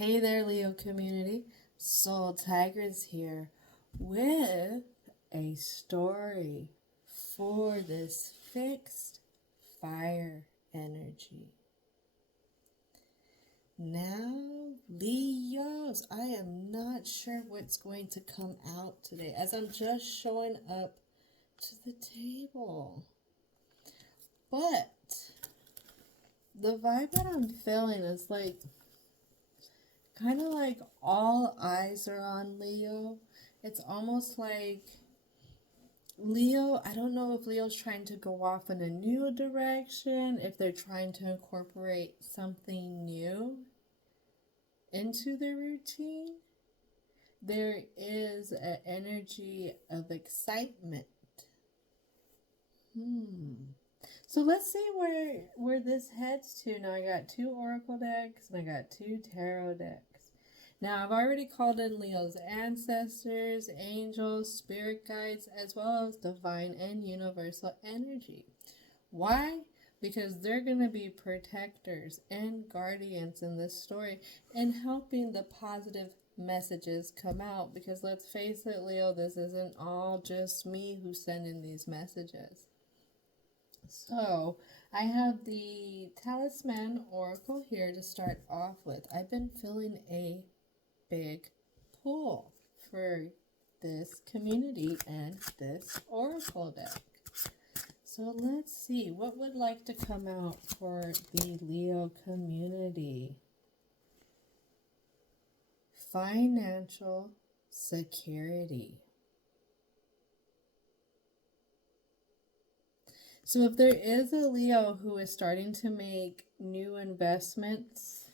Hey there, Leo community. Soul Tigress here with a story for this fixed fire energy. Now, Leos, I am not sure what's going to come out today as I'm just showing up to the table. But the vibe that I'm feeling is like kind of like all eyes are on Leo. It's almost like Leo, I don't know if Leo's trying to go off in a new direction, if they're trying to incorporate something new into their routine. There is an energy of excitement. So let's see where this heads to. Now I got 2 oracle decks and I got 2 tarot decks. Now I've already called in Leo's ancestors, angels, spirit guides, as well as divine and universal energy. Why? Because they're going to be protectors and guardians in this story and helping the positive messages come out. Because let's face it, Leo, this isn't all just me who's sending these messages. So I have the Talisman Oracle here to start off with. I've been feeling a big pull for this community and this oracle deck. So let's see what would like to come out for the Leo community. Financial security. So if there is a Leo who is starting to make new investments,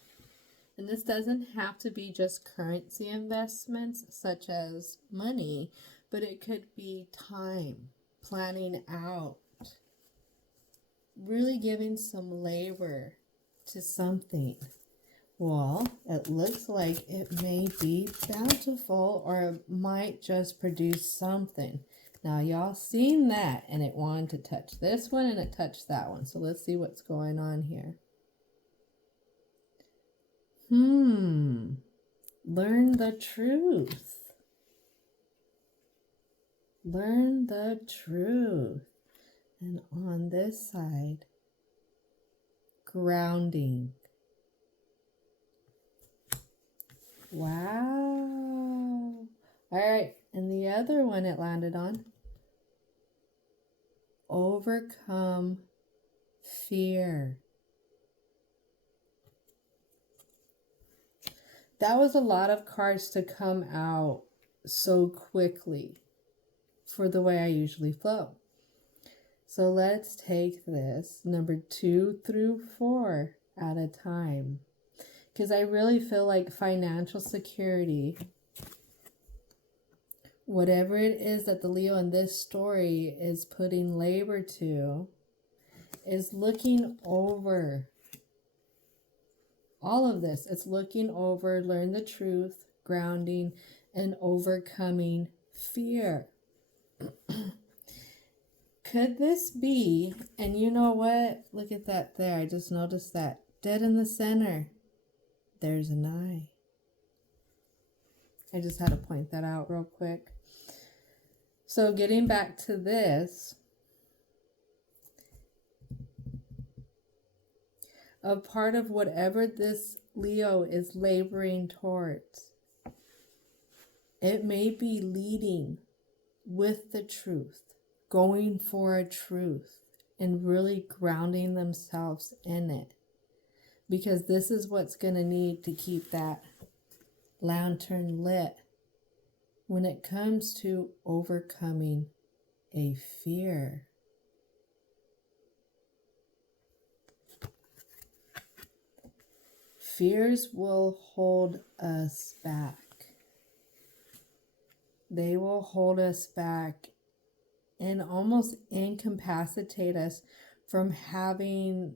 and this doesn't have to be just currency investments such as money, but it could be time, planning out, really giving some labor to something. Well, it looks like it may be bountiful or it might just produce something. Now, y'all seen that, and it wanted to touch this one, and it touched that one. So let's see what's going on here. Learn the truth. Learn the truth. And on this side, grounding. Wow. All right, and the other one it landed on. Overcome fear. That was a lot of cards to come out so quickly for the way I usually flow. So let's take this number 2 through 4 at a time. Because I really feel like financial security, whatever it is that the Leo in this story is putting labor to, is looking over all of this. It's looking over, learn the truth, grounding, and overcoming fear. Could this be, and you know what? Look at that there. I just noticed that. Dead in the center. There's an eye. I just had to point that out real quick. So getting back to this, a part of whatever this Leo is laboring towards, it may be leading with the truth, going for a truth, and really grounding themselves in it. Because this is what's going to need to keep that lantern lit when it comes to overcoming a fear. Fears will hold us back. They will hold us back and almost incapacitate us from having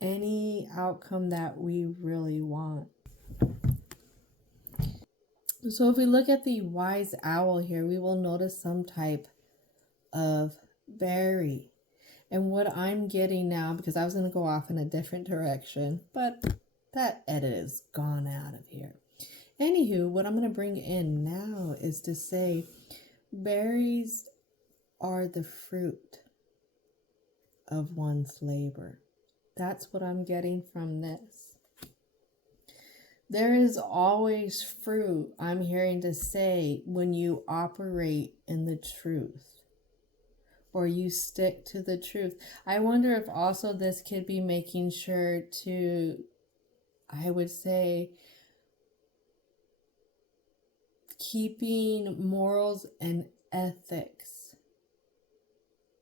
any outcome that we really want. So if we look at the wise owl here, we will notice some type of berry. And what I'm getting now, because I was going to go off in a different direction, but That edit is gone out of here. Anywho, what I'm going to bring in now is to say berries are the fruit of one's labor. That's what I'm getting from this. There is always fruit, I'm hearing to say, when you operate in the truth or you stick to the truth. I wonder if also this could be making sure to, I would say, keeping morals and ethics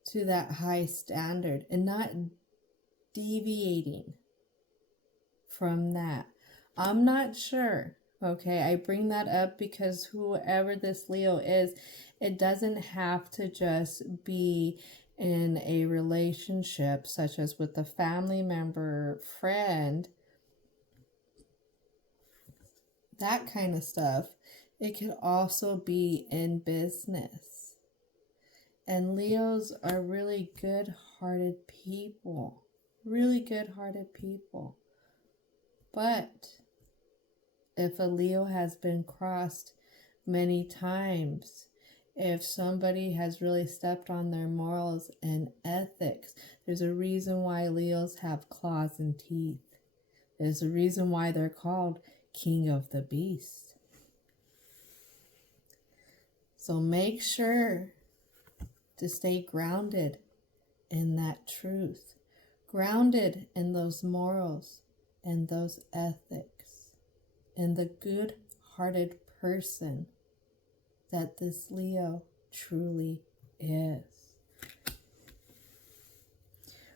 to that high standard and not deviating from that. I'm not sure. Okay, I bring that up because whoever this Leo is, it doesn't have to just be in a relationship such as with a family member, friend, that kind of stuff. It could also be in business. And Leos are really good-hearted people. Really good-hearted people. But if a Leo has been crossed many times, if somebody has really stepped on their morals and ethics, there's a reason why Leos have claws and teeth. There's a reason why they're called King of the Beast. So make sure to stay grounded in that truth, grounded in those morals and those ethics, and the good-hearted person that this Leo truly is.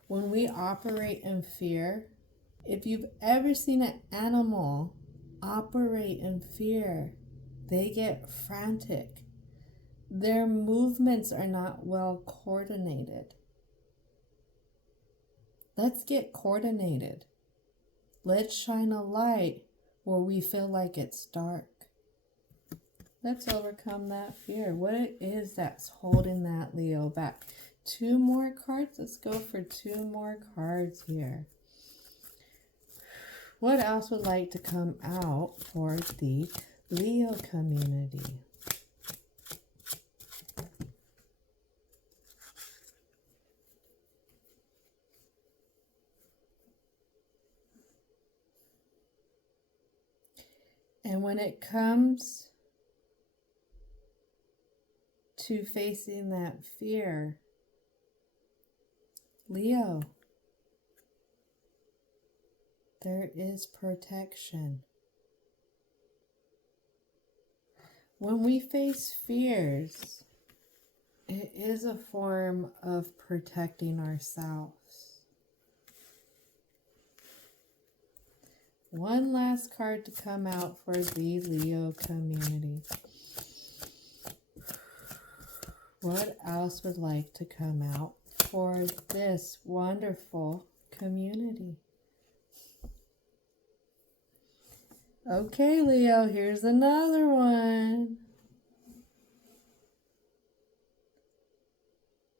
When we operate in fear, if you've ever seen an animal operate in fear, they get frantic. Their movements are not well coordinated. Let's get coordinated. Let's shine a light where we feel like it's dark. Let's overcome that fear. What it is that's holding that Leo back. 2 more cards. Let's go for 2 more cards here. What else would like to come out for the Leo community? And when it comes to facing that fear, Leo, there is protection. When we face fears, it is a form of protecting ourselves. One last card to come out for the Leo community. What else would like to come out for this wonderful community? Okay, Leo, here's another one.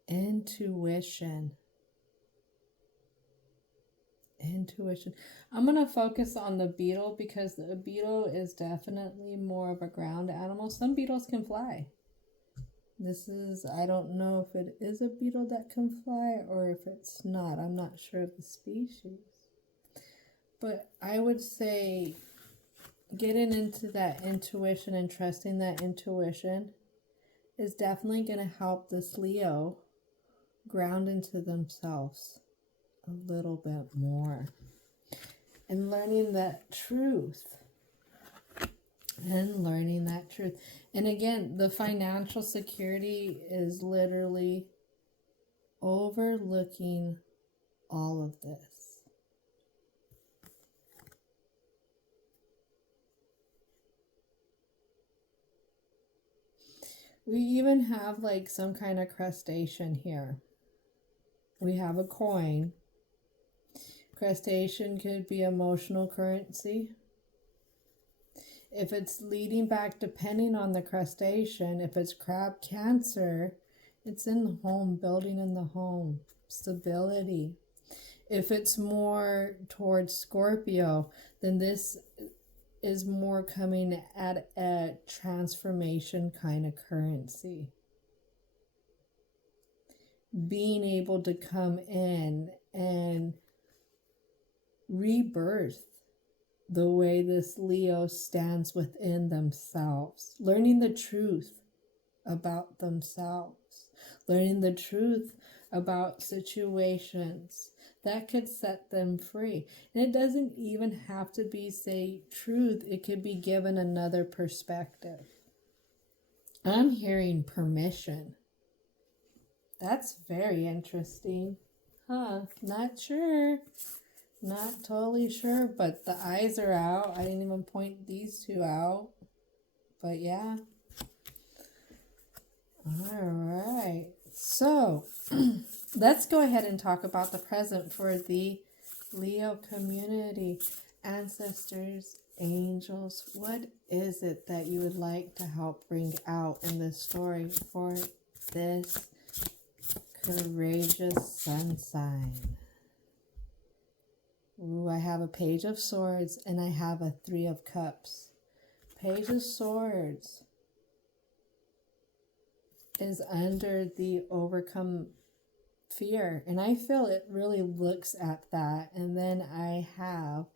Intuition. Intuition. I'm going to focus on the beetle because the beetle is definitely more of a ground animal. Some beetles can fly. This is, I don't know if it is a beetle that can fly or if it's not. I'm not sure of the species. But I would say getting into that intuition and trusting that intuition is definitely going to help this Leo ground into themselves a little bit more. And learning that truth. And learning that truth. And again, the financial security is literally overlooking all of this. We even have like some kind of crustacean here. We have a coin. Crustacean could be emotional currency. If it's leading back, depending on the crustacean, if it's crab cancer, it's in the home, building in the home, stability. If it's more towards Scorpio, then this is more coming at a transformation kind of currency. Being able to come in and rebirth the way this Leo stands within themselves, learning the truth about themselves, learning the truth about situations that could set them free. And it doesn't even have to be, say, truth. It could be given another perspective. I'm hearing permission. That's very interesting. Not sure. Not totally sure, but the eyes are out. I didn't even point these two out. But yeah. All right. So, let's go ahead and talk about the present for the Leo community. Ancestors, angels, what is it that you would like to help bring out in this story for this courageous sun sign? Ooh, I have a Page of Swords and I have a Three of Cups. Page of Swords is under the overcome fear. And I feel it really looks at that. And then I have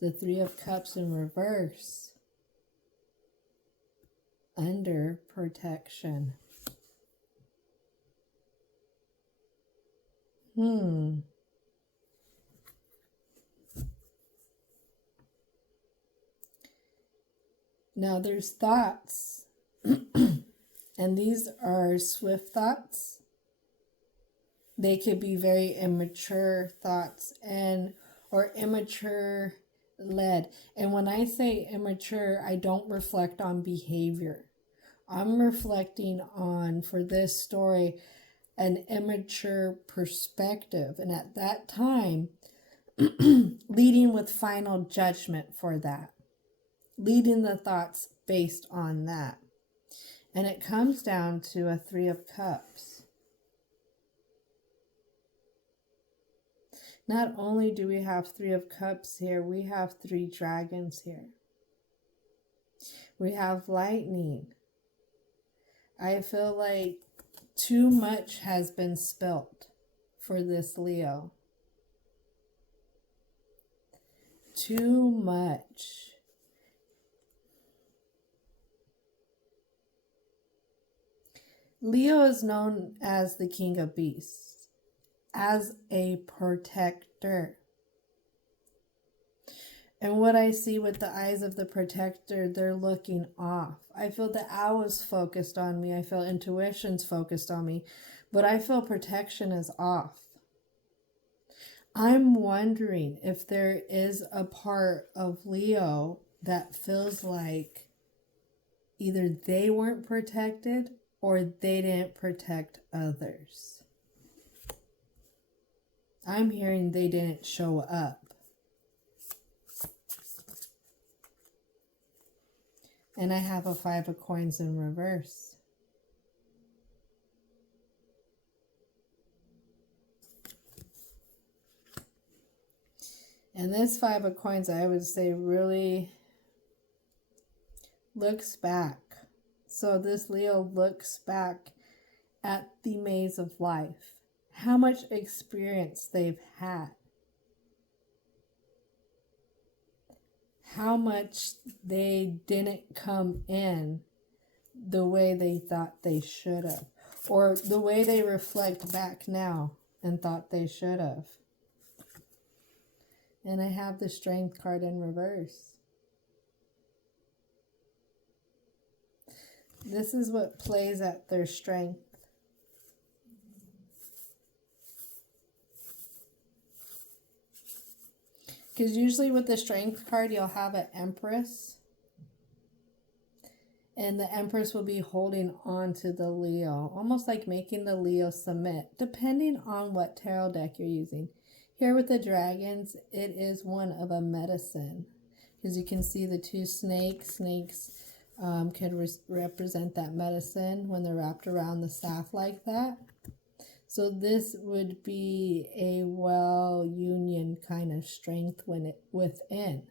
the Three of Cups in reverse under protection. Now there's thoughts, and these are swift thoughts. They could be very immature thoughts or immature led. And when I say immature, I don't reflect on behavior. I'm reflecting on, for this story, an immature perspective. And at that time, leading with final judgment for that. Leading the thoughts based on that. And it comes down to a Three of Cups. Not only do we have Three of Cups here, we have 3 dragons here. We have lightning. I feel like too much has been spilt for this Leo. Too much. Leo is known as the King of Beasts, as a protector. And what I see with the eyes of the protector, they're looking off. I feel the owl is focused on me. I feel intuition's focused on me. But I feel protection is off. I'm wondering if there is a part of Leo that feels like either they weren't protected or they didn't protect others. I'm hearing they didn't show up. And I have a 5 of Coins in reverse. And this 5 of Coins, I would say, really looks back. So this Leo looks back at the maze of life. How much experience they've had. How much they didn't come in the way they thought they should have. Or the way they reflect back now and thought they should have. And I have the Strength card in reverse. This is what plays at their strength. Because usually with the Strength card, you'll have an Empress. And the Empress will be holding on to the Leo. Almost like making the Leo submit. Depending on what tarot deck you're using. Here with the dragons, it is one of a medicine. Because you can see the 2 snakes. Snakes can represent that medicine when they're wrapped around the staff like that. So this would be a well union kind of strength when it within.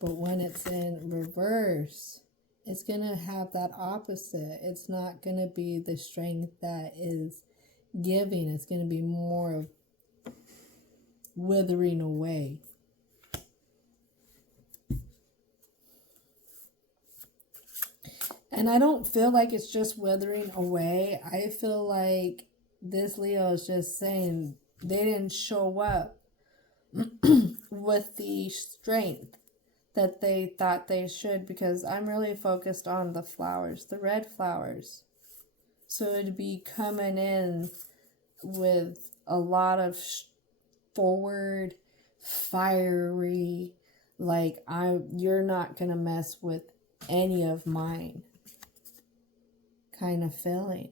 But when it's in reverse, it's going to have that opposite. It's not going to be the strength that is giving. It's going to be more of withering away. And I don't feel like it's just withering away. I feel like this Leo is just saying they didn't show up with the strength that they thought they should, because I'm really focused on the flowers, the red flowers. So it'd be coming in with a lot of forward, fiery, like you're not gonna mess with any of mine kind of feeling.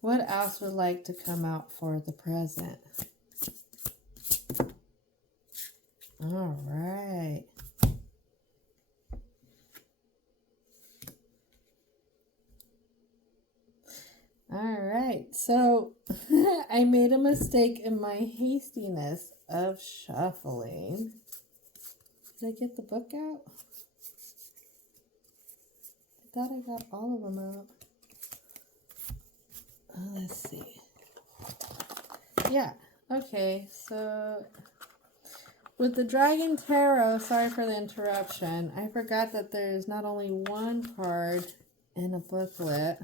What else would like to come out for the present? All right. All right. So I made a mistake in my hastiness of shuffling. Did I get the book out? I thought I got all of them out. Let's see. Yeah. Okay. So with the Dragon Tarot, sorry for the interruption, I forgot that there's not only one card in a booklet,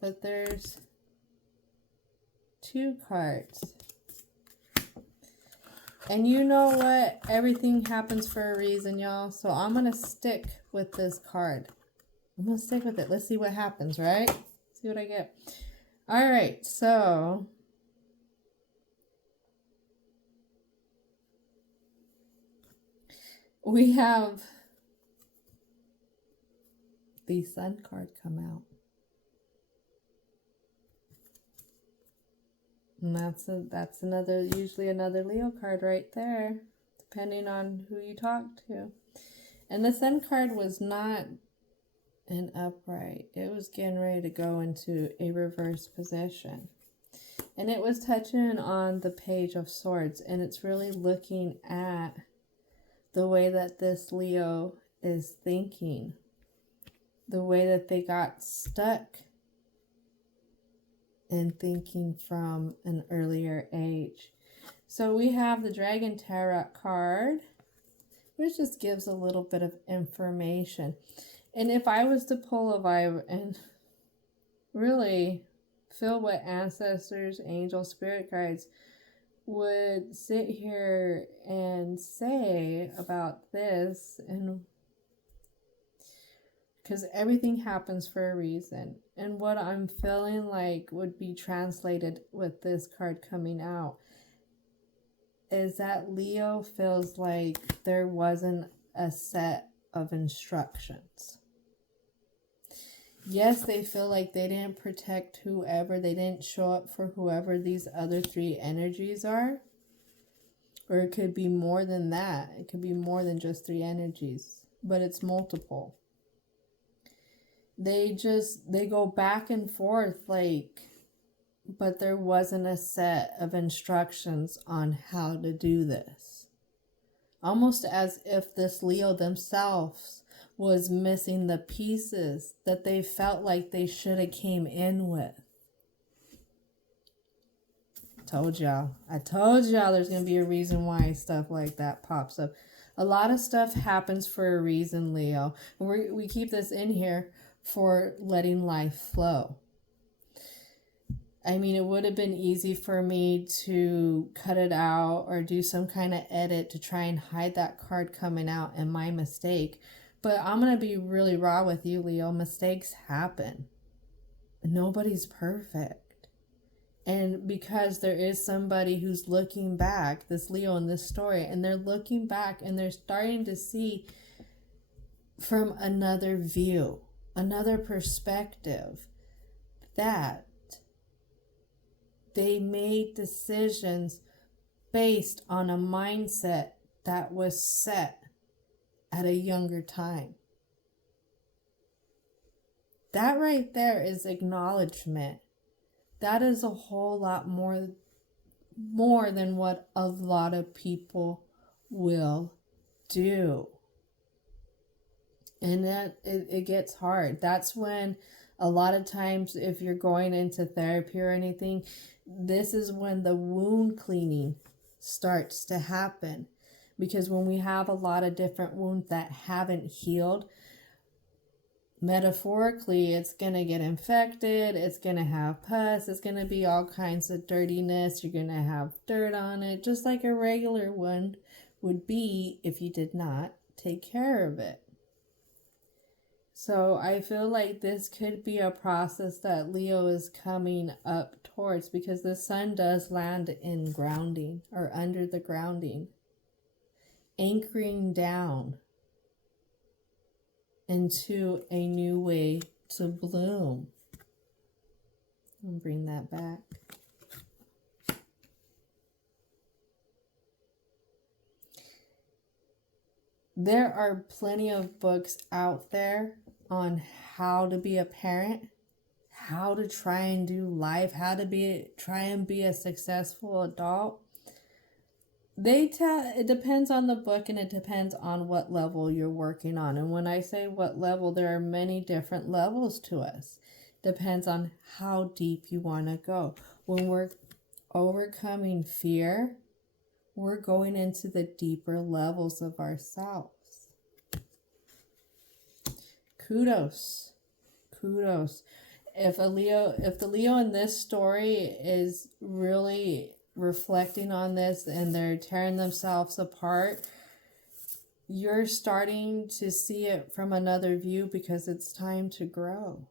but there's 2 cards. And you know what? Everything happens for a reason, y'all. So I'm going to stick with this card. I'm going to stick with it. Let's see what happens, right? See what I get. All right. So we have the Sun card come out. And that's another, usually another Leo card right there, depending on who you talk to. And the Sun card was not an upright. It was getting ready to go into a reverse position. And it was touching on the Page of Swords. And it's really looking at the way that this Leo is thinking. The way that they got stuck and thinking from an earlier age. So we have the Dragon Tarot card, which just gives a little bit of information. And if I was to pull a vibe and really feel what ancestors, angels, spirit guides would sit here and say about this, and because everything happens for a reason. And what I'm feeling like would be translated with this card coming out is that Leo feels like there wasn't a set of instructions. Yes, they feel like they didn't protect whoever, they didn't show up for whoever these other 3 energies are. Or it could be more than that. It could be more than just 3 energies, but it's multiple. They go back and forth, like, but there wasn't a set of instructions on how to do this. Almost as if this Leo themselves was missing the pieces that they felt like they should have came in with. I told y'all there's going to be a reason why stuff like that pops up. A lot of stuff happens for a reason, Leo. We keep this in here for letting life flow. I mean, it would have been easy for me to cut it out or do some kind of edit to try and hide that card coming out and my mistake. But I'm going to be really raw with you, Leo. Mistakes happen. Nobody's perfect. And because there is somebody who's looking back, this Leo in this story, and they're looking back and they're starting to see from another view, another perspective, that they made decisions based on a mindset that was set at a younger time. That right there is acknowledgement. That is a whole lot more than what a lot of people will do. And that it gets hard. That's when a lot of times, if you're going into therapy or anything, this is when the wound cleaning starts to happen. Because when we have a lot of different wounds that haven't healed, metaphorically, it's going to get infected, it's going to have pus, it's going to be all kinds of dirtiness, you're going to have dirt on it, just like a regular one would be if you did not take care of it. So I feel like this could be a process that Leo is coming up towards, because the sun does land in grounding, or under the grounding, anchoring down into a new way to bloom. I'll bring that back. There are plenty of books out there on how to be a parent, how to try and do life, how to try and be a successful adult. It depends on the book, and it depends on what level you're working on. And when I say what level, there are many different levels to us. Depends on how deep you want to go. When we're overcoming fear, we're going into the deeper levels of ourselves. Kudos. If the Leo in this story is really reflecting on this and they're tearing themselves apart, you're starting to see it from another view, because it's time to grow.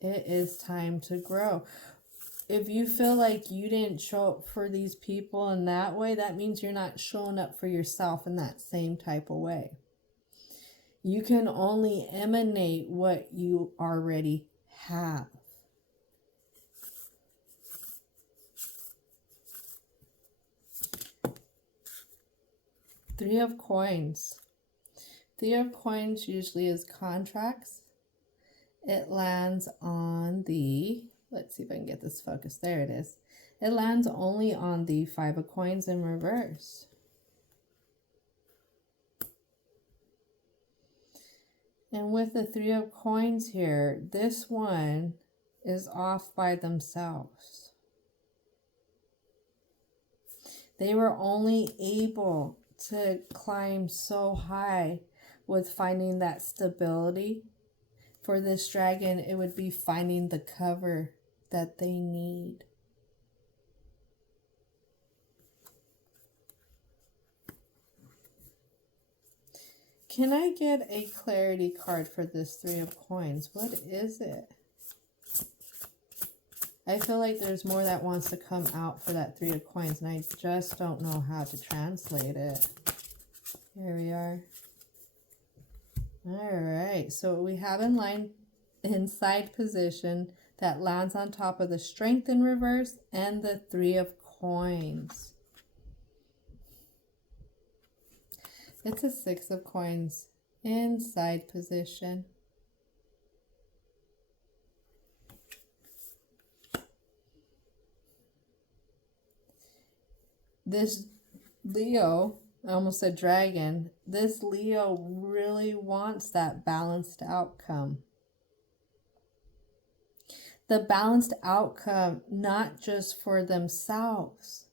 It is time to grow. If you feel like you didn't show up for these people in that way, that means you're not showing up for yourself in that same type of way. You can only emanate what you already have. Three of Coins. Three of Coins usually is contracts. It lands on the, let's see if I can get this focused. There it is. It lands only on the Five of Coins in reverse. And with the Three of Coins here, this one is off by themselves. They were only able to climb so high with finding that stability. For this dragon, it would be finding the cover that they need. Can I get a clarity card for this Three of Coins? What is it? I feel like there's more that wants to come out for that Three of Coins, and I just don't know how to translate it. Here we are. All right, so we have in side position that lands on top of the Strength in reverse and the Three of Coins. It's a Six of Coins in side position. This Leo, I almost said dragon, this Leo really wants that balanced outcome. The balanced outcome, not just for themselves,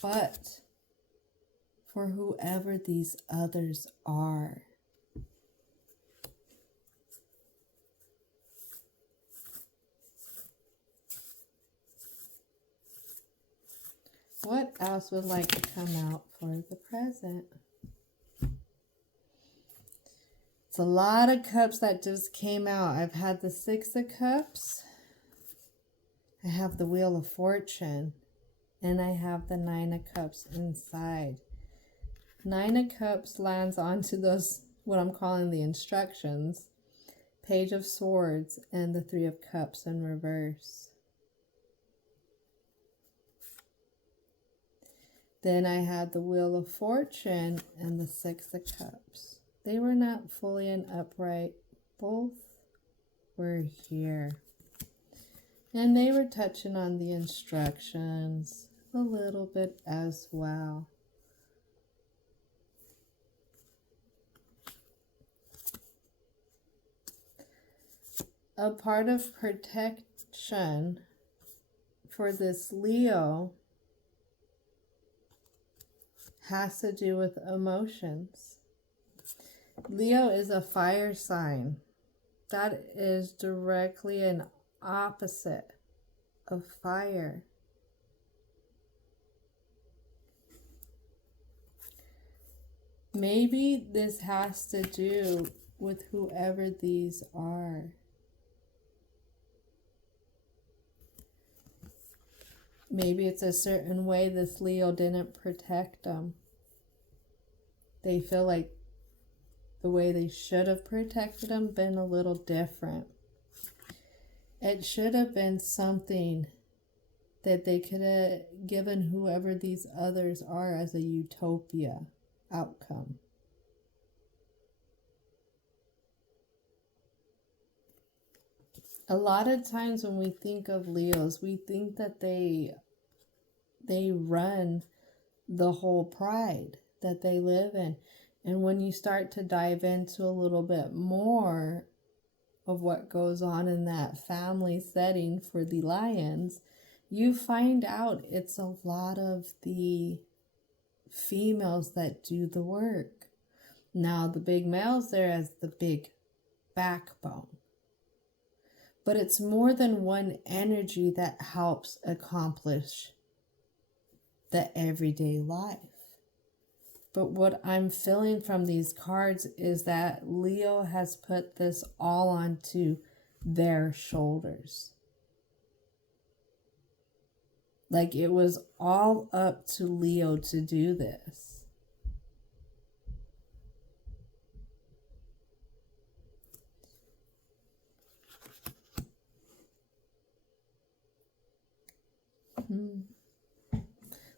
but for whoever these others are. What else would like to come out for the present? It's a lot of cups that just came out. I've had the Six of Cups. I have the Wheel of Fortune. And I have the Nine of Cups inside. Nine of Cups lands onto those, what I'm calling the instructions. Page of Swords and the Three of Cups in reverse. Then I had the Wheel of Fortune and the Six of Cups. They were not fully and upright. Both were here. And they were touching on the instructions a little bit as well. A part of protection for this Leo has to do with emotions. Leo is a fire sign. That is directly an opposite of fire. Maybe this has to do with whoever these are. Maybe it's a certain way this Leo didn't protect them. They feel like the way they should have protected them been a little different. It should have been something that they could have given whoever these others are as a utopia outcome. A lot of times when we think of Leos, we think that they run the whole pride that they live in. And when you start to dive into a little bit more of what goes on in that family setting for the lions, you find out it's a lot of the females that do the work. Now, the big males there as the big backbone. But it's more than one energy that helps accomplish the everyday life. But what I'm feeling from these cards is that Leo has put this all onto their shoulders. Like it was all up to Leo to do this.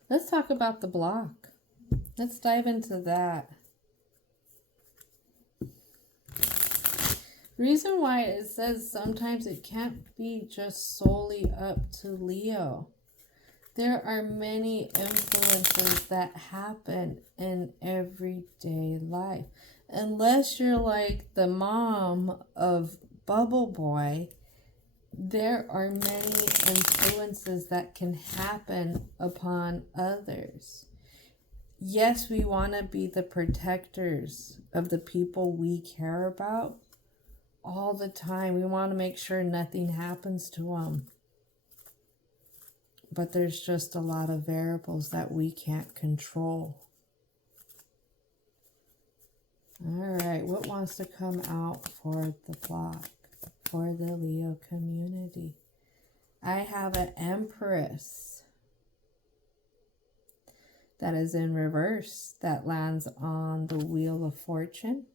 Let's talk about the block. Let's dive into that. Reason why it says sometimes it can't be just solely up to Leo. There are many influences that happen in everyday life. Unless you're like the mom of Bubble Boy, there are many influences that can happen upon others. Yes, we want to be the protectors of the people we care about all the time. We want to make sure nothing happens to them. But there's just a lot of variables that we can't control. All right, what wants to come out for the block, for the Leo community? I have an Empress that is in reverse, that lands on the Wheel of Fortune,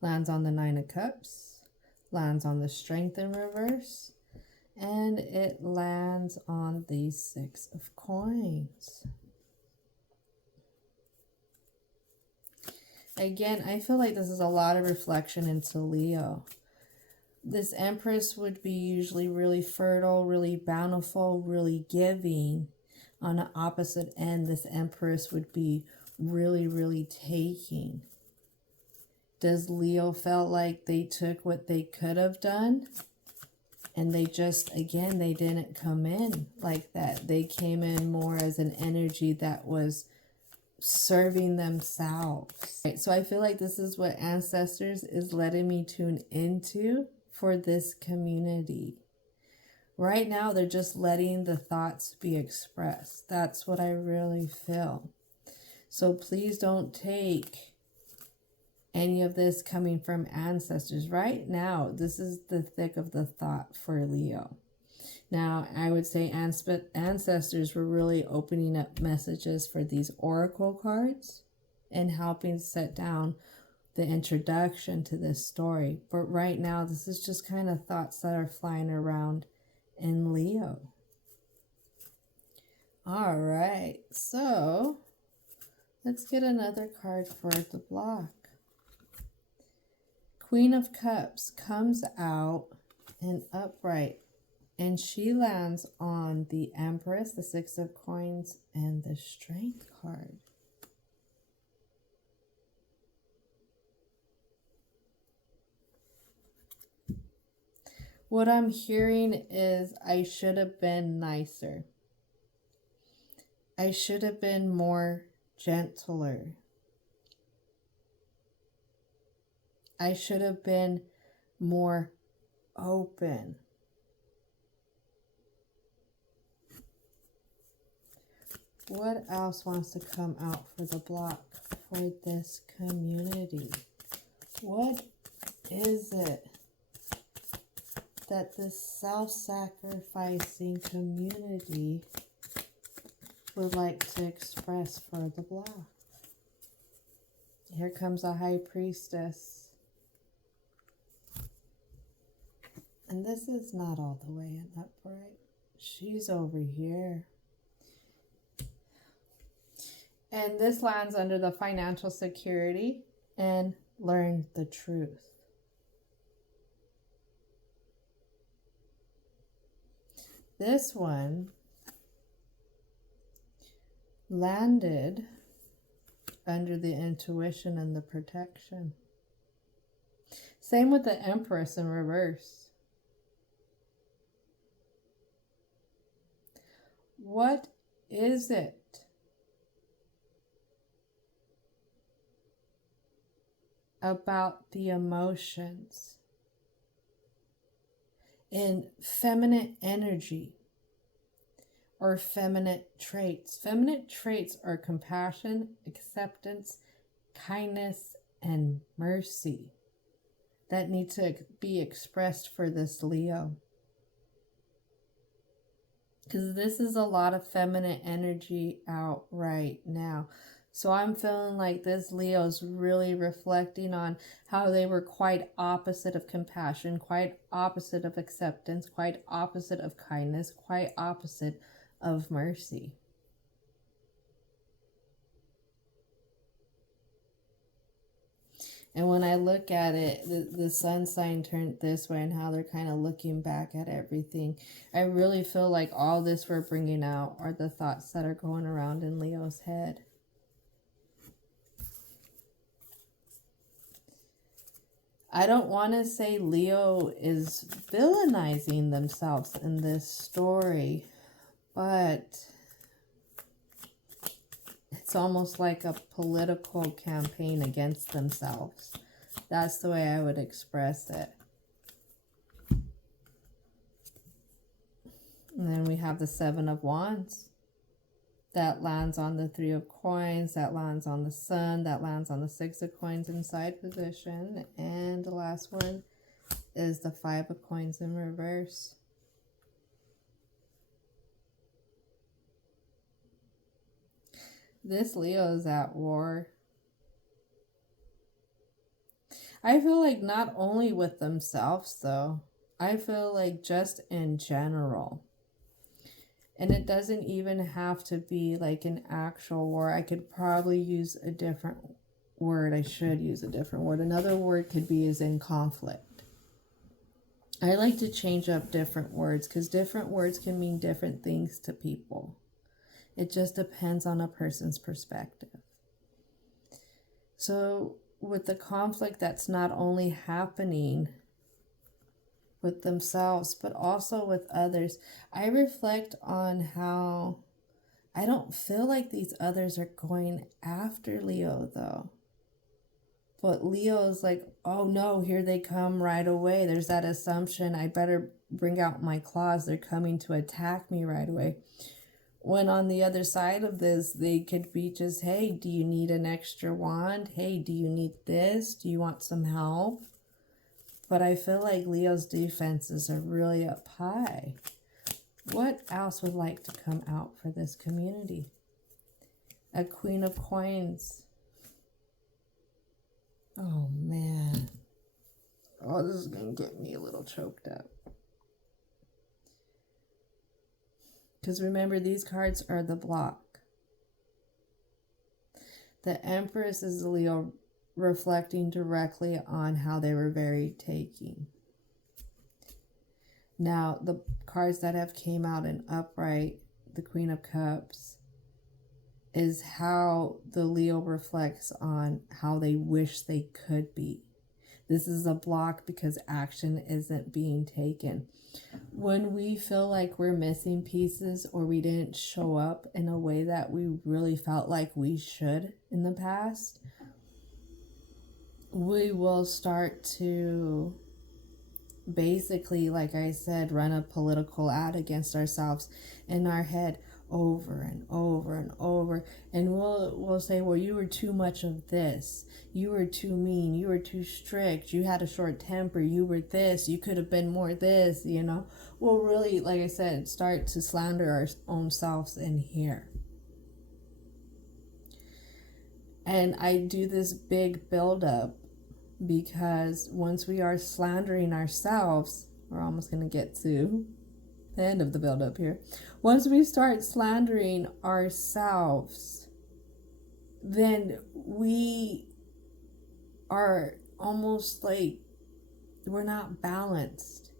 lands on the Nine of Cups, lands on the Strength in reverse, and it lands on the Six of Coins. Again, I feel like this is a lot of reflection into Leo. This Empress would be usually really fertile, really bountiful, really giving. On the opposite end, this Empress would be really, really taking. Does Leo felt like they took what they could have done? And they just, again, they didn't come in like that. They came in more as an energy that was serving themselves. Right, so I feel like this is what Ancestors is letting me tune into for this community. Right now, they're just letting the thoughts be expressed. That's what I really feel. So please don't take any of this coming from Ancestors. Right now, this is the thick of the thought for Leo. Now, I would say Ancestors were really opening up messages for these Oracle cards and helping set down the introduction to this story. But right now, this is just kind of thoughts that are flying around in Leo. All right, so let's get another card for the block. Queen of Cups comes out in upright, and she lands on the Empress, the Six of Coins, and the Strength card. What I'm hearing is I should have been nicer. I should have been more gentler. I should have been more open. What else wants to come out for the block for this community? What is it that this self-sacrificing community would like to express for the block? Here comes a High Priestess. And this is not all the way in upright. She's over here. And this lands under the financial security and learn the truth. This one landed under the intuition and the protection. Same with the Empress in reverse. What is it about the emotions in feminine energy or feminine traits? Feminine traits are compassion, acceptance, kindness, and mercy that need to be expressed for this Leo. Because this is a lot of feminine energy out right now. So I'm feeling like this Leo's really reflecting on how they were quite opposite of compassion, quite opposite of acceptance, quite opposite of kindness, quite opposite of mercy. And when I look at it, the sun sign turned this way and how they're kind of looking back at everything. I really feel like all this we're bringing out are the thoughts that are going around in Leo's head. I don't want to say Leo is villainizing themselves in this story, but it's almost like a political campaign against themselves. That's the way I would express it. And then we have the Seven of Wands. That lands on the Three of Coins. That lands on the Sun. That lands on the Six of Coins in side position. And the last one is the Five of Coins in reverse. This Leo is at war. I feel like not only with themselves, though. I feel like just in general. And it doesn't even have to be like an actual war. I could probably use a different word. I should use a different word. Another word could be is in conflict. I like to change up different words because different words can mean different things to people. It just depends on a person's perspective. So with the conflict that's not only happening with themselves, but also with others, I reflect on how I don't feel like these others are going after Leo though. But Leo's like, oh no, here they come right away. There's that assumption, I better bring out my claws. They're coming to attack me right away. When on the other side of this, they could be just, hey, do you need an extra wand? Hey, do you need this? Do you want some help? But I feel like Leo's defenses are really up high. What else would like to come out for this community? A Queen of Coins. Oh, man. Oh, this is going to get me a little choked up. Because remember, these cards are the block. The Empress is the Leo reflecting directly on how they were very taking. Now, the cards that have came out in upright, the Queen of Cups, is how the Leo reflects on how they wish they could be. This is a block because action isn't being taken. When we feel like we're missing pieces or we didn't show up in a way that we really felt like we should in the past, we will start to basically, like I said, run a political ad against ourselves in our head over and over and over, and we'll say, well, you were too much of this, you were too mean, you were too strict, you had a short temper, you were this, you could have been more this, you know. We'll really, like I said, start to slander our own selves in here. And I do this big buildup because once we are slandering ourselves, we're almost going to get to the end of the build-up here. Once we start slandering ourselves, then we are almost like we're not balanced.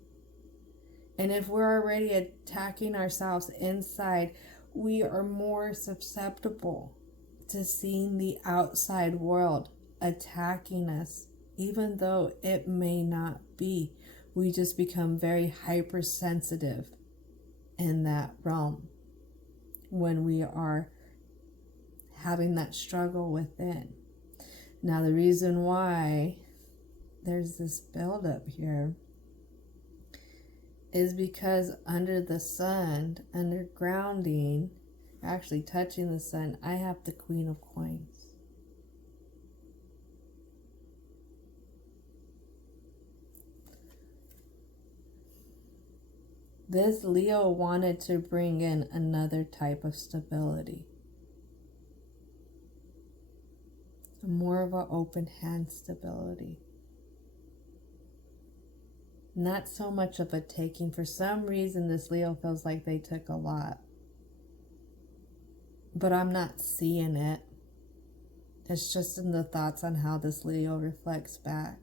And if we're already attacking ourselves inside, we are more susceptible to seeing the outside world attacking us, even though it may not be. We just become very hypersensitive in that realm when we are having that struggle within. Now, the reason why there's this buildup here is because under the sun, under grounding, actually touching the sun, I have the Queen of Coins. This Leo wanted to bring in another type of stability. More of an open hand stability. Not so much of a taking. For some reason, this Leo feels like they took a lot. But I'm not seeing it. It's just in the thoughts on how this Leo reflects back.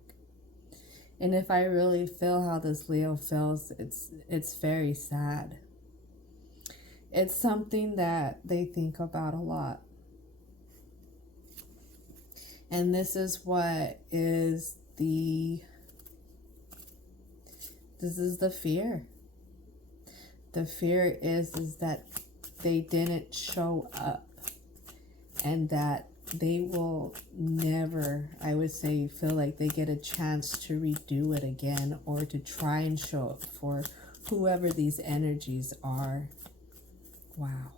And if I really feel how this Leo feels, it's very sad. It's something that they think about a lot. And this is what is the fear. The fear is that they didn't show up, and that they will never, I would say, feel like they get a chance to redo it again or to try and show up for whoever these energies are. Wow.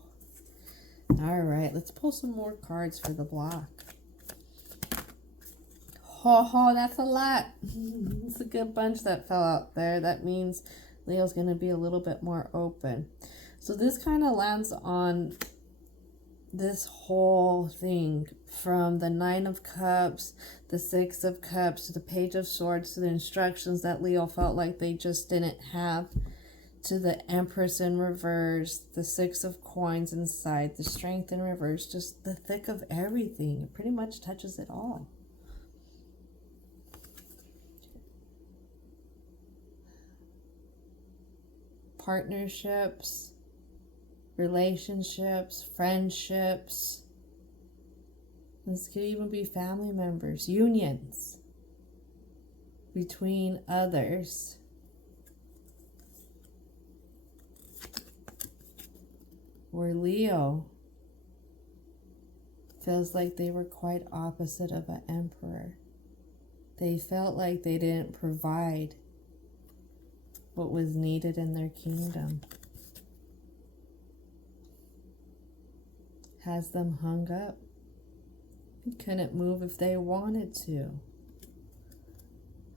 All right, let's pull some more cards for the block. Oh, that's a lot. It's a good bunch that fell out there. That means Leo's going to be a little bit more open. So this kind of lands on this whole thing, from the Nine of Cups, the Six of Cups, to the Page of Swords, to the instructions that Leo felt like they just didn't have, to the Empress in reverse, the Six of Coins inside, the Strength in reverse, just the thick of everything. It pretty much touches it all. Partnerships, relationships, friendships. This could even be family members, unions between others. Where Leo feels like they were quite opposite of an emperor. They felt like they didn't provide what was needed in their kingdom. Has them hung up. Couldn't move if they wanted to.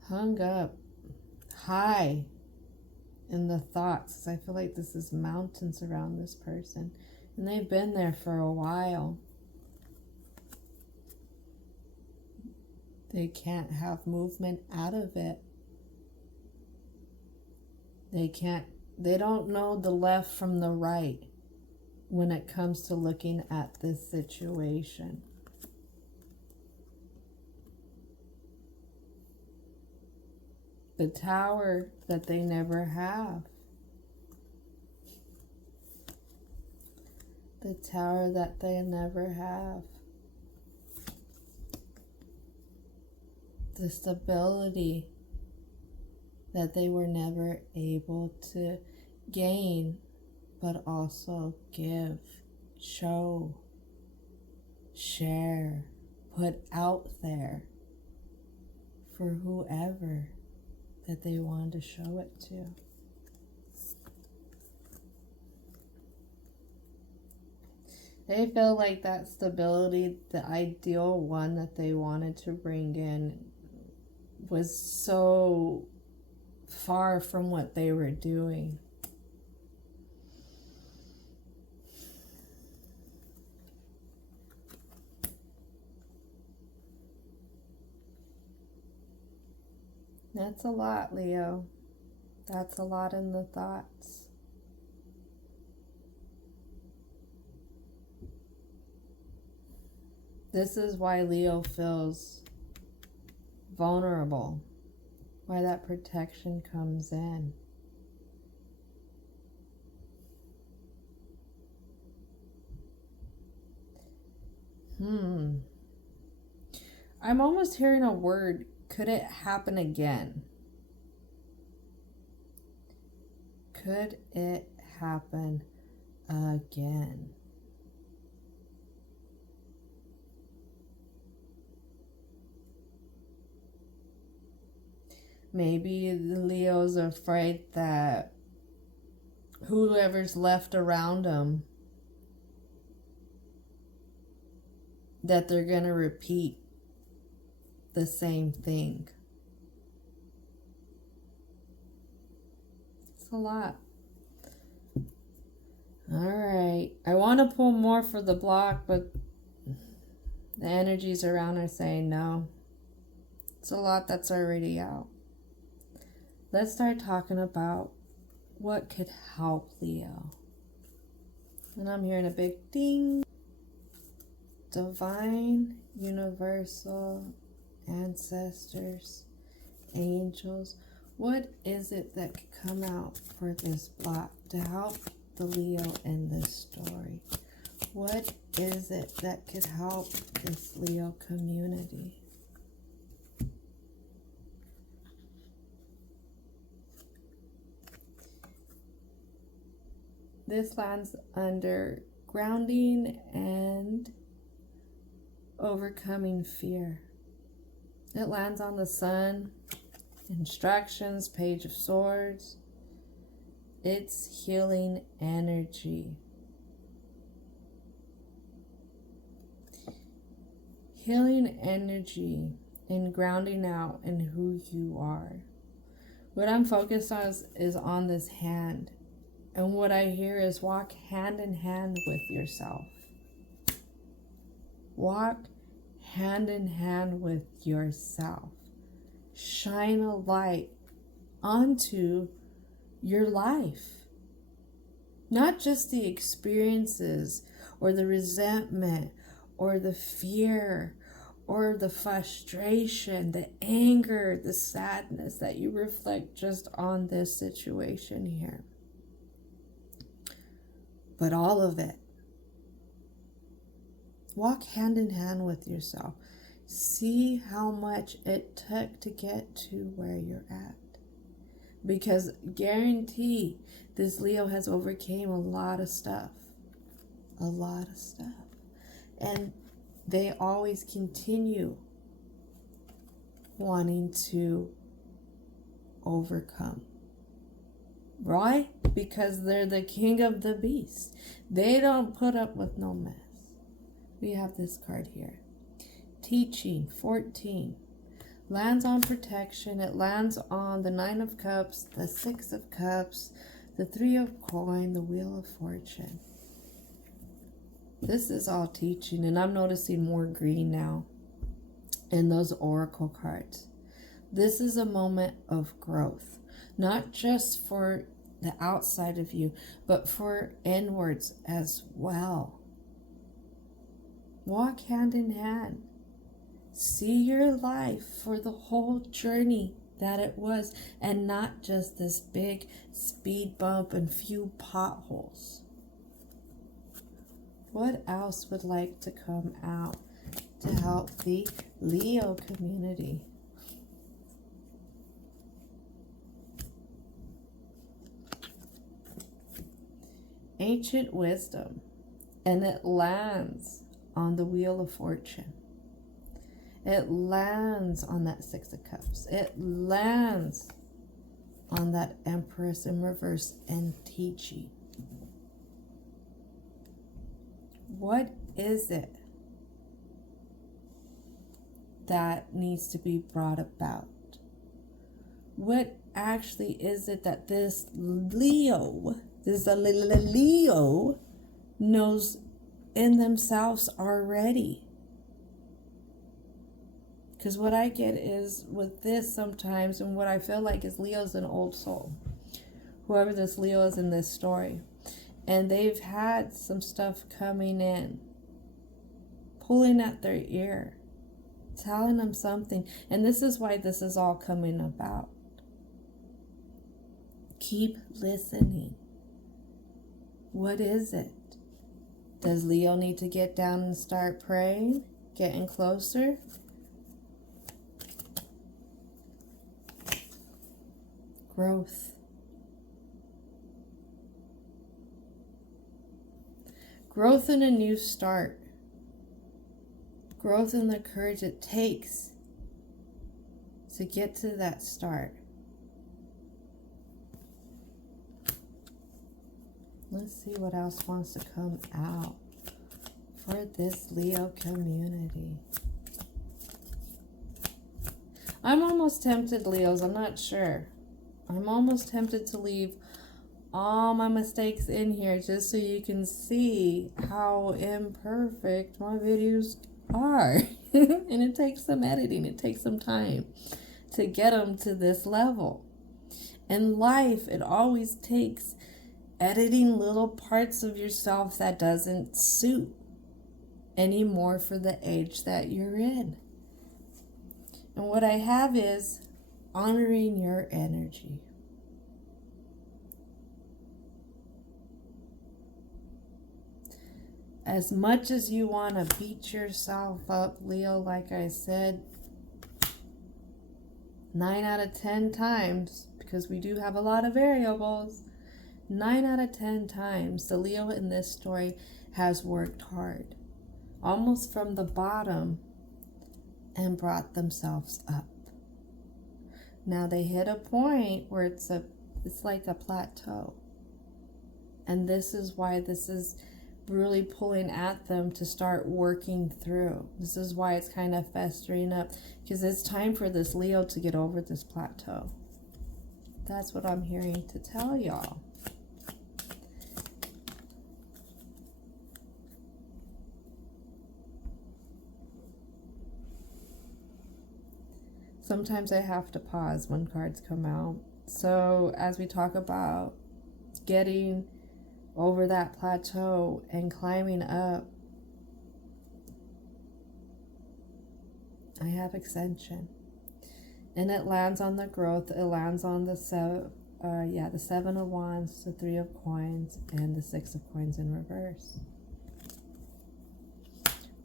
Hung up high in the thoughts. I feel like this is mountains around this person, and they've been there for a while. They can't have movement out of it. They don't know the left from the right when it comes to looking at this situation. The Tower that they never have. The Tower that they never have. The stability that they were never able to gain, but also give, show, share, put out there for whoever that they wanted to show it to. They feel like that stability, the ideal one that they wanted to bring in, was so far from what they were doing. That's a lot, Leo. That's a lot in the thoughts. This is why Leo feels vulnerable, why that protection comes in. I'm almost hearing a word. Could it happen again? Could it happen again? Maybe the Leo's afraid that whoever's left around them, that they're going to repeat the same thing. It's a lot. All right. I want to pull more for the block, but the energies around are saying no. It's a lot that's already out. Let's start talking about what could help Leo. And I'm hearing a big ding. Divine, universal, ancestors, angels. What is it that could come out for this block to help the Leo in this story? What is it that could help this Leo community? This lands under grounding and overcoming fear. It lands on the Sun, instructions, Page of Swords. It's healing energy. Healing energy and grounding out in who you are. What I'm focused on is on this hand. And what I hear is walk hand in hand with yourself. Walk hand in hand with yourself. Shine a light onto your life. Not just the experiences or the resentment or the fear or the frustration, the anger, the sadness that you reflect just on this situation here. But all of it. Walk hand in hand with yourself. See how much it took to get to where you're at. Because guarantee this Leo has overcame a lot of stuff. A lot of stuff. And they always continue wanting to overcome. Right? Because they're the king of the beast. They don't put up with no mess. We have this card here. Teaching, 14. Lands on protection. It lands on the 9 of Cups, the 6 of Cups, the 3 of Coin, the Wheel of Fortune. This is all teaching, and I'm noticing more green now in those oracle cards. This is a moment of growth, not just for the outside of you, but for inwards as well. Walk hand in hand. See your life for the whole journey that it was, and not just this big speed bump and few potholes. What else would like to come out to help the Leo community? Ancient wisdom, and it lands on the Wheel of Fortune. It lands on that Six of Cups. It lands on that Empress in reverse and teaching. What is it that needs to be brought about? What actually is it that this Leo knows in themselves already? Because what I get is with this sometimes, and what I feel like is Leo's an old soul. Whoever this Leo is in this story. And they've had some stuff coming in, pulling at their ear, telling them something. And this is why this is all coming about. Keep listening. What is it? Does Leo need to get down and start praying? Getting closer? Growth. Growth in a new start. Growth in the courage it takes to get to that start. Let's see what else wants to come out for this Leo community. I'm almost tempted, Leos, I'm not sure. I'm almost tempted to leave all my mistakes in here just so you can see how imperfect my videos are. And it takes some editing, it takes some time to get them to this level. In life, it always takes editing little parts of yourself that doesn't suit anymore for the age that you're in. And what I have is honoring your energy. As much as you want to beat yourself up, Leo, like I said, 9 out of 10 times, because we do have a lot of variables, 9 out of 10 times, the Leo in this story has worked hard, almost from the bottom, and brought themselves up. Now they hit a point where it's like a plateau. And this is why this is really pulling at them to start working through. This is why it's kind of festering up, because it's time for this Leo to get over this plateau. That's what I'm hearing to tell y'all. Sometimes I have to pause when cards come out. So as we talk about getting over that plateau and climbing up, I have ascension. And it lands on the growth. It lands on the the 7 of Wands, the 3 of Coins, and the 6 of Coins in reverse.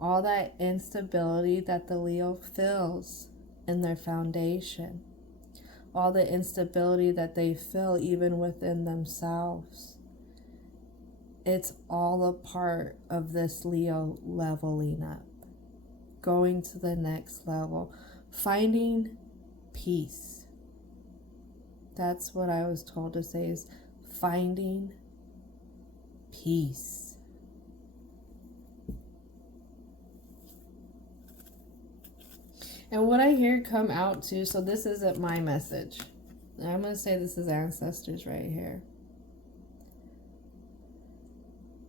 All that instability that the Leo feels in their foundation, all the instability that they feel even within themselves, it's all a part of this Leo leveling up, going to the next level, finding peace. That's what I was told to say, is finding peace. And what I hear come out too, so this isn't my message. I'm going to say this is ancestors right here.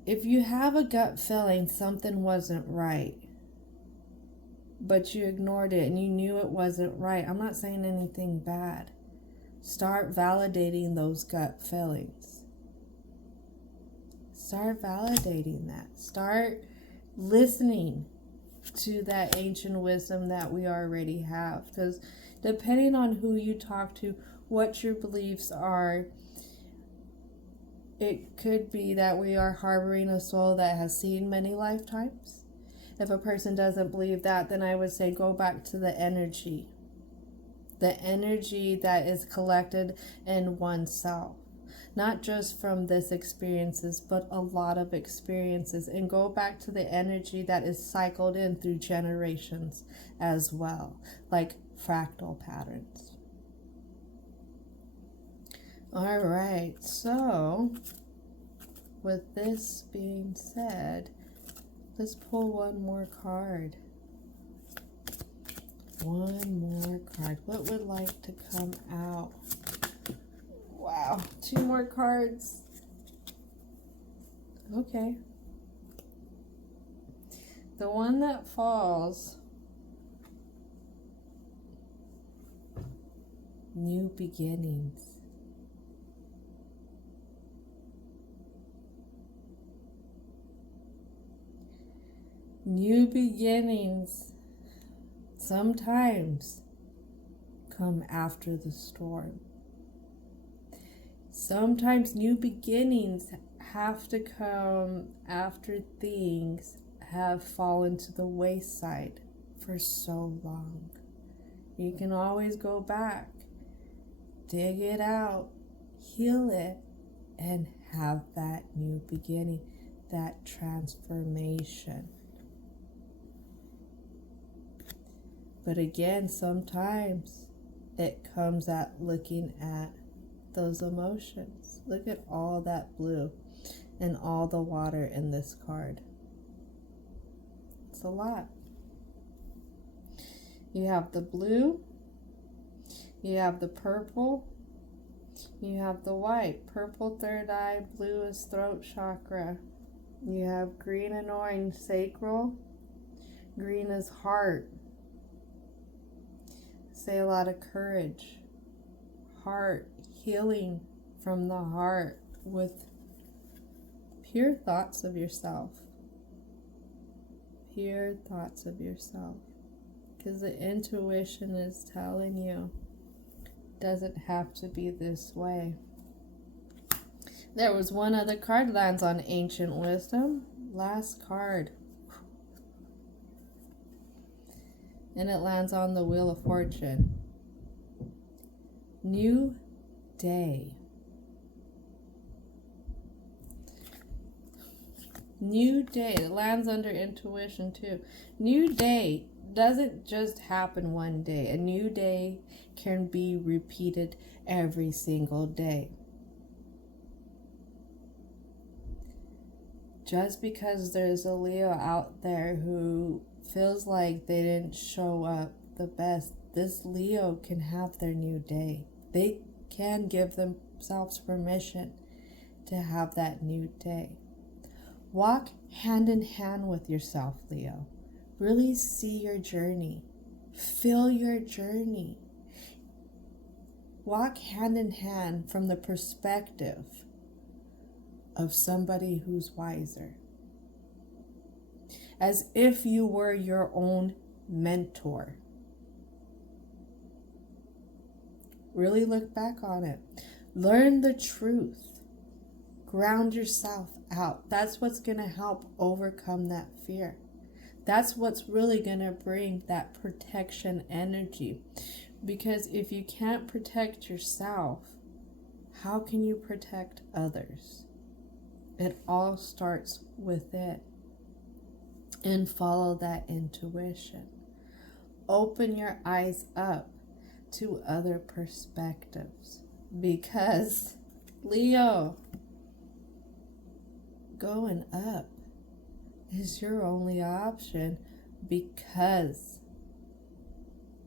If you have a gut feeling something wasn't right, but you ignored it and you knew it wasn't right, I'm not saying anything bad. Start validating those gut feelings. Start validating that. Start listening to that ancient wisdom that we already have. Because Depending on who you talk to, what your beliefs are, it could be that we are harboring a soul that has seen many lifetimes. If a person doesn't believe that, then I would say go back to the energy. The energy that is collected in oneself. Not just from this experiences, but a lot of experiences. And go back to the energy that is cycled in through generations as well. Like fractal patterns. All right, so with this being said, let's pull one more card. One more card. What would like to come out? Wow, 2 more cards. Okay. The one that falls, new beginnings. New beginnings sometimes come after the storm. Sometimes new beginnings have to come after things have fallen to the wayside for so long. You can always go back, dig it out, heal it, and have that new beginning, that transformation. But again, sometimes it comes at looking at those emotions. Look at all that blue and all the water in this card. It's a lot. You have the blue, you have the purple, you have the white. Purple, third eye, blue is throat chakra. You have green and orange, sacral. Green is heart. Say a lot of courage. Heart, healing from the heart with pure thoughts of yourself. Pure thoughts of yourself. Because the intuition is telling you it doesn't have to be this way. There was one other card lands on Ancient Wisdom. Last card. And it lands on the Wheel of Fortune. New day. New day. It lands under intuition too. New day doesn't just happen one day. A new day can be repeated every single day. Just because there's a Leo out there who feels like they didn't show up the best, this Leo can have their new day. They can give themselves permission to have that new day. Walk hand in hand with yourself, Leo. Really see your journey. Feel your journey. Walk hand in hand from the perspective of somebody who's wiser. As if you were your own mentor. Really look back on it. Learn the truth. Ground yourself out. That's what's going to help overcome that fear. That's what's really going to bring that protection energy. Because if you can't protect yourself, how can you protect others? It all starts within. And follow that intuition. Open your eyes up to other perspectives. Because, Leo, going up is your only option, because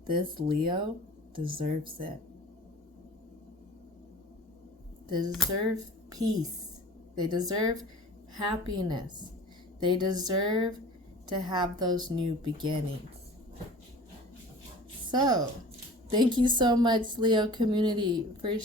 this Leo deserves it. They deserve peace. They deserve happiness. They deserve to have those new beginnings. So, thank you so much, Leo community, for